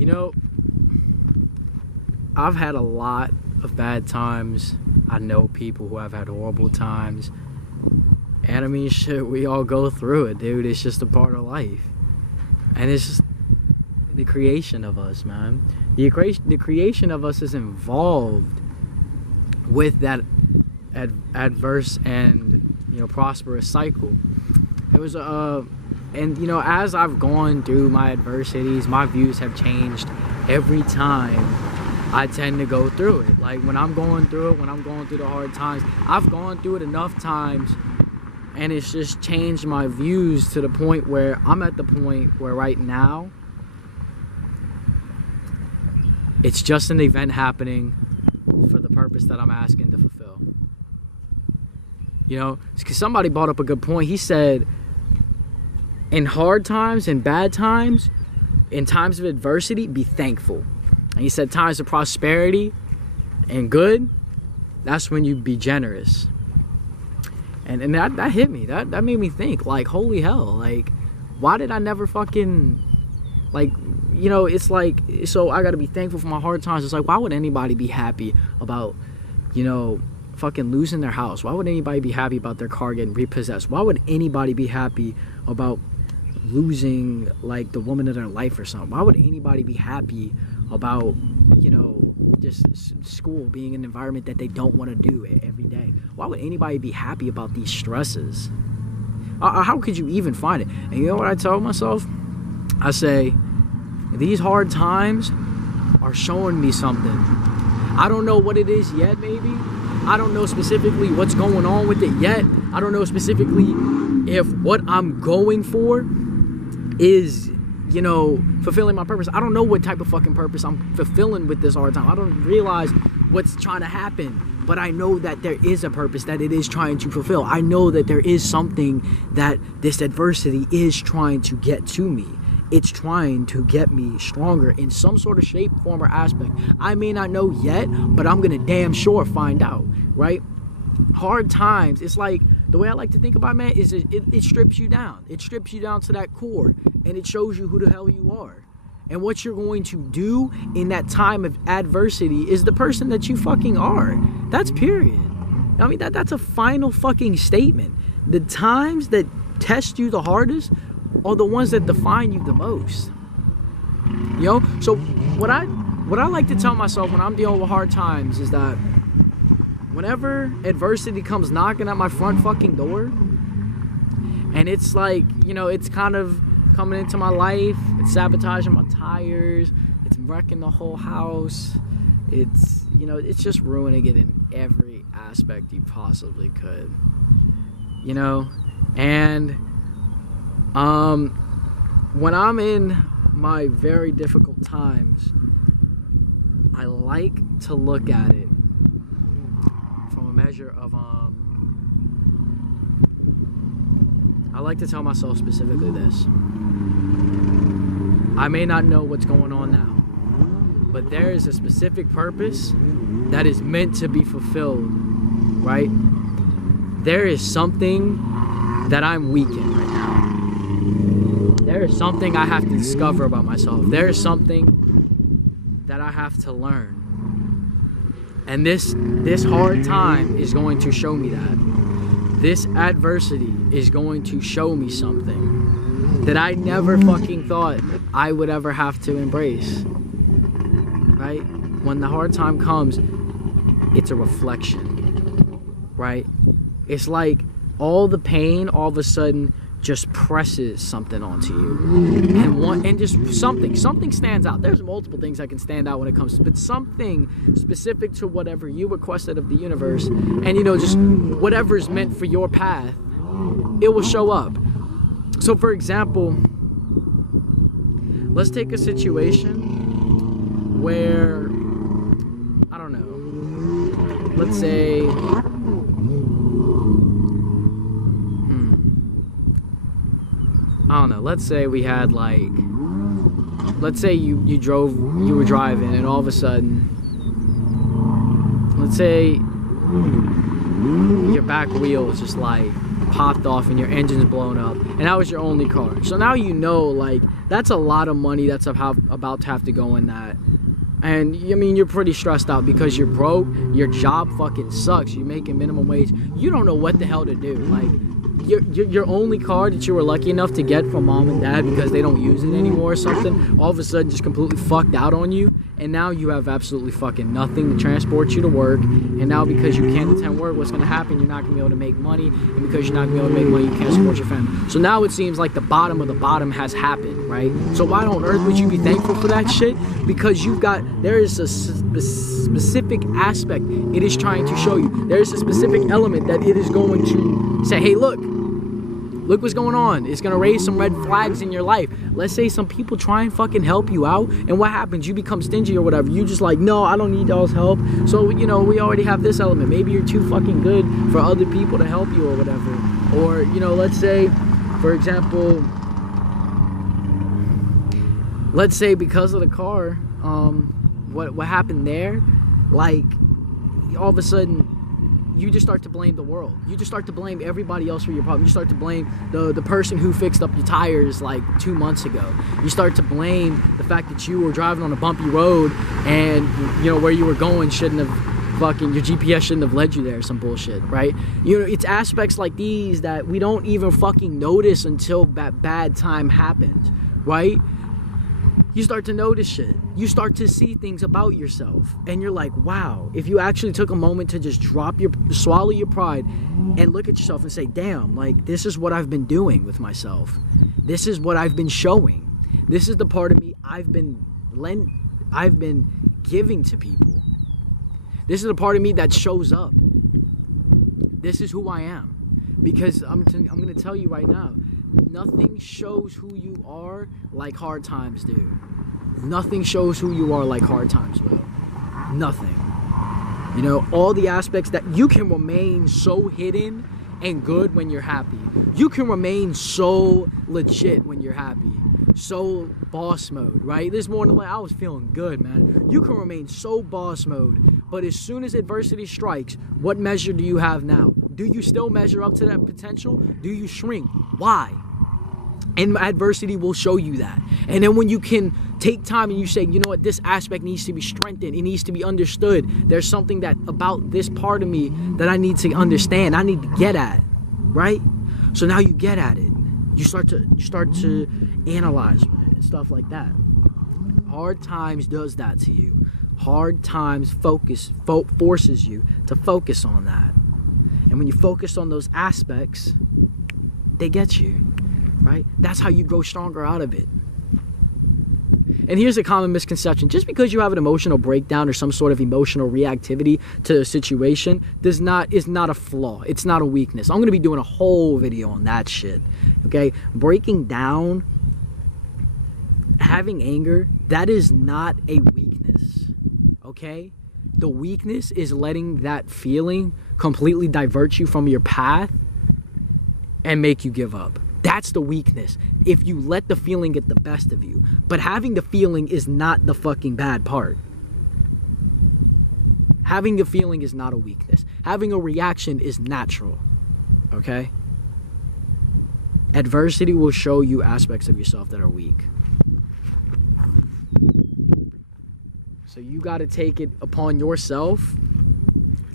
You know, I've had a lot of bad times. I know people who have had horrible times. And I mean, shit, we all go through it, dude. It's just a part of life. And it's just the creation of us, man. The creation of us is involved with that adverse and, you know, prosperous cycle. It was and you know, as I've gone through my adversities, my views have changed every time I tend to go through it. Like when I'm going through it, when I'm going through the hard times, I've gone through it enough times, and it's just changed my views to the point where I'm at the point where right now it's just an event happening for the purpose that I'm asking to fulfill. You know, because somebody brought up a good point. He said, in hard times, in bad times, in times of adversity, be thankful. And he said times of prosperity and good, that's when you be generous. And that hit me. That made me think, like, holy hell, like, why did I never fucking, like, you know, it's like, so I gotta be thankful for my hard times. It's like, why would anybody be happy about, you know, fucking losing their house? Why would anybody be happy about their car getting repossessed? Why would anybody be happy about losing, like, the woman of their life or something? Why would anybody be happy about, you know, just school being an environment that they don't want to do every day? Why would anybody be happy about these stresses? How could you even find it? And you know what I tell myself? I say, these hard times are showing me something. I don't know what it is yet, maybe. I don't know specifically what's going on with it yet. I don't know specifically if what I'm going for is, you know, fulfilling my purpose. I don't know what type of fucking purpose I'm fulfilling with this hard time. I don't realize what's trying to happen, but I know that there is a purpose that it is trying to fulfill. I know that there is something that this adversity is trying to get to me. It's trying to get me stronger in some sort of shape, form, or aspect. I may not know yet, but I'm gonna damn sure find out, right? Hard times, it's like, the way I like to think about it, man, is it strips you down. It strips you down to that core, and it shows you who the hell you are. And what you're going to do in that time of adversity is the person that you fucking are. That's period. I mean, that's a final fucking statement. The times that test you the hardest are the ones that define you the most. You know? So what I like to tell myself when I'm dealing with hard times is that whenever adversity comes knocking at my front fucking door, and it's like, you know, it's kind of coming into my life, it's sabotaging my tires, it's wrecking the whole house, it's, you know, it's just ruining it in every aspect you possibly could, you know. And when I'm in my very difficult times, I like to look at it from a measure of I like to tell myself specifically this: I may not know what's going on now, but there is a specific purpose that is meant to be fulfilled, right? There is something that I'm weak in right now. There is something I have to discover about myself. There is something that I have to learn. And this hard time is going to show me that. This adversity is going to show me something that I never fucking thought I would ever have to embrace. Right? When the hard time comes, it's a reflection. Right? It's like all the pain all of a sudden just presses something onto you, and just something stands out. There's multiple things that can stand out when it comes to, but something specific to whatever you requested of the universe, and, you know, just whatever is meant for your path, it will show up. So for example, let's take a situation where, I don't know, let's say I don't know, let's say we had like, let's say you were driving, and all of a sudden, let's say your back wheel is just like popped off and your engine's blown up, and that was your only car. So now you know, like, That's a lot of money that's about to have to go in that. And I mean, you're pretty stressed out because you're broke, your job fucking sucks, you're making minimum wage, you don't know what the hell to do. Like, your only car that you were lucky enough to get from mom and dad because they don't use it anymore or something, all of a sudden just completely fucked out on you, and now you have absolutely fucking nothing to transport you to work. And now because you can't attend work, what's going to happen? You're not going to be able to make money, and because you're not going to be able to make money, you can't support your family. So now it seems like the bottom of the bottom has happened, right? So why on earth would you be thankful for that shit? Because there is a specific aspect it is trying to show you. There is a specific element that it is going to say, hey, look what's going on. It's gonna raise some red flags in your life. Let's say some people try and fucking help you out, and what happens? You become stingy or whatever. You just like, no, I don't need y'all's help. So, you know, we already have this element. Maybe you're too fucking good for other people to help you or whatever. Or, you know, let's say, for example, let's say because of the car, what happened there, like, all of a sudden, you just start to blame the world. You just start to blame everybody else for your problem. You start to blame the person who fixed up your tires like 2 months ago. You start to blame the fact that you were driving on a bumpy road and, you know, where you were going shouldn't have fucking, your GPS shouldn't have led you there, some bullshit, right? You know, it's aspects like these that we don't even fucking notice until that bad time happens, right? You start to notice shit. You start to see things about yourself, and you're like, wow, if you actually took a moment to just swallow your pride and look at yourself and say, damn, like, this is what I've been doing with myself. This is what I've been showing. This is the part of me I've been giving to people. This is the part of me that shows up. This is who I am. Because I'm going to tell you right now, nothing shows who you are like hard times do. Nothing shows who you are like hard times will. Nothing. You know, all the aspects that you can remain so hidden and good when you're happy. You can remain so legit when you're happy. So boss mode, right? This morning, like, I was feeling good, man. You can remain so boss mode, but as soon as adversity strikes, what measure do you have now? Do you still measure up to that potential? Do you shrink? Why? And adversity will show you that. And then when you can take time and you say, you know what, this aspect needs to be strengthened, it needs to be understood. There's something that about this part of me that I need to understand, I need to get at, right? So now you get at it. You start to analyze and stuff like that. Hard times does that to you. Hard times forces you to focus on that. And when you focus on those aspects, they get you, right? That's how you grow stronger out of it. And here's a common misconception. Just because you have an emotional breakdown or some sort of emotional reactivity to a situation is not a flaw. It's not a weakness. I'm going to be doing a whole video on that shit, okay? Breaking down, having anger, that is not a weakness, okay? The weakness is letting that feeling completely divert you from your path and make you give up. That's the weakness. If you let the feeling get the best of you. But having the feeling is not the fucking bad part. Having the feeling is not a weakness. Having a reaction is natural. Okay? Adversity will show you aspects of yourself that are weak. So you got to take it upon yourself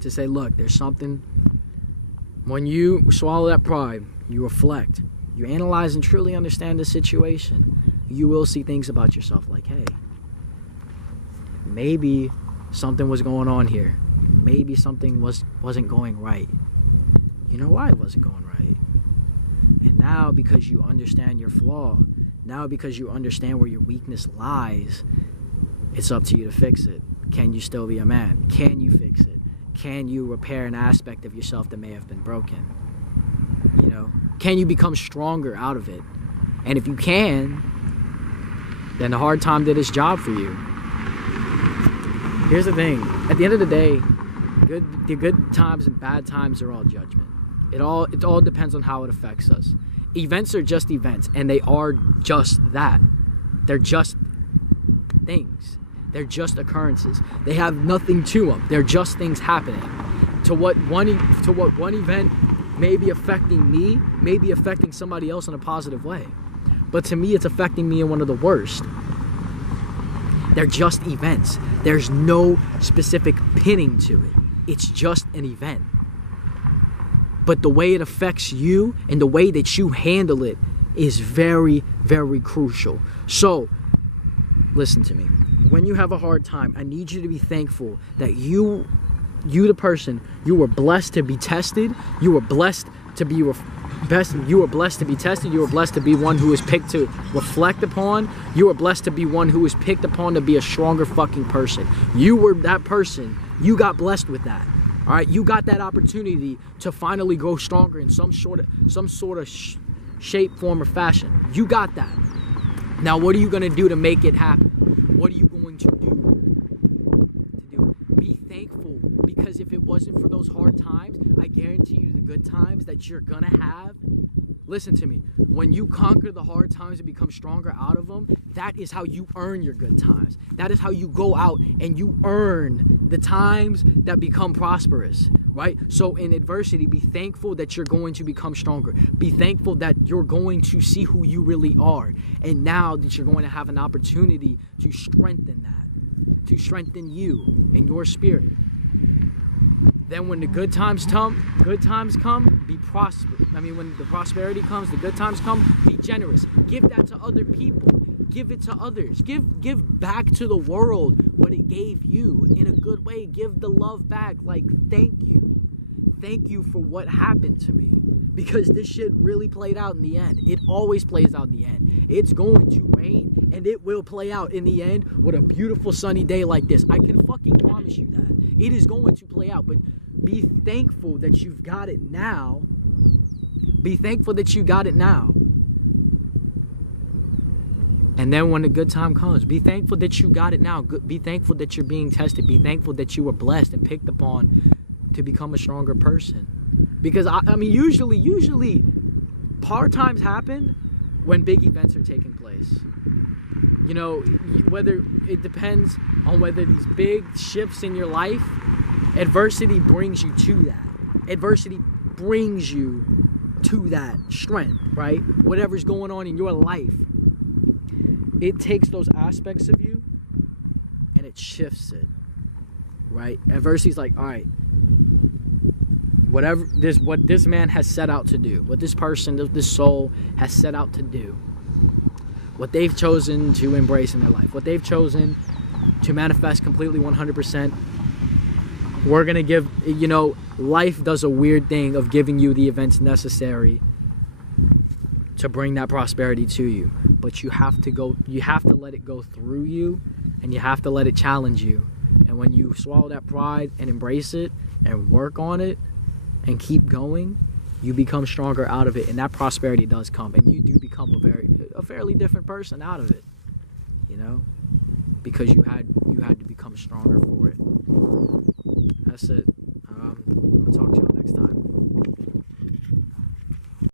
to say, look, there's something. When you swallow that pride, you reflect, you analyze and truly understand the situation, you will see things about yourself like, hey, maybe something was going on here. Maybe something wasn't going right. You know why it wasn't going right? And now because you understand your flaw, now because you understand where your weakness lies, it's up to you to fix it. Can you still be a man? Can you fix it? Can you repair an aspect of yourself that may have been broken? You know? Can you become stronger out of it? And if you can, then the hard time did its job for you. Here's the thing. At the end of the day, the good times and bad times are all judgment. It all depends on how it affects us. Events are just events, and they are just that. They're just things. They're just occurrences. They have nothing to them. They're just things happening. To what one event may be affecting me, may be affecting somebody else in a positive way. but to me, it's affecting me in one of the worst. They're just events. There's no specific pinning to it. It's just an event. But the way it affects you and the way that you handle it is very, very crucial. So, listen to me. When you have a hard time, I need you to be thankful that you the person, you were blessed to be tested. You were blessed to be you were blessed to be tested. You were blessed to be one who was picked to reflect upon. You were blessed to be one who was picked upon to be a stronger fucking person. You were that person. You got blessed with that. All right, you got that opportunity to finally grow stronger in some sort of shape, form, or fashion. You got that. Now, what are you gonna do to make it happen? What are you going to do it? Be thankful, because if it wasn't for those hard times, I guarantee you the good times that you're gonna have. Listen to me. When you conquer the hard times and become stronger out of them, that is how you earn your good times. That is how you go out and you earn the times that become prosperous, right? So in adversity, be thankful that you're going to become stronger. Be thankful that you're going to see who you really are. And now that you're going to have an opportunity to strengthen that, to strengthen you and your spirit. Then when the good times come, be prosperous. I mean, when the prosperity comes, the good times come, be generous. Give that to other people. Give it to others. Give back to the world what it gave you in a good way. Give the love back. Like, thank you. Thank you for what happened to me. Because this shit really played out in the end. It always plays out in the end. It's going to rain, and it will play out in the end with a beautiful sunny day like this. I can fucking promise you that. It is going to play out, but be thankful that you've got it now. Be thankful that you got it now. And then when the good time comes, be thankful that you got it now. Be thankful that you're being tested. Be thankful that you were blessed and picked upon to become a stronger person. Because, I mean, usually hard times happen when big events are taking place. You know, whether it depends on whether these big shifts in your life, adversity brings you to that. Adversity brings you to that strength, right? Whatever's going on in your life, it takes those aspects of you and it shifts it, right? Adversity's like, all right, what this man has set out to do, what this person, this soul has set out to do, what they've chosen to embrace in their life, what they've chosen to manifest completely 100%. We're going to give, you know, life does a weird thing of giving you the events necessary to bring that prosperity to you. But you have to let it go through you, and you have to let it challenge you. And when you swallow that pride and embrace it and work on it and keep going, you become stronger out of it, and that prosperity does come, and you do become a fairly different person out of it, you know, because you had to become stronger for it. That's it. I'm gonna talk to you.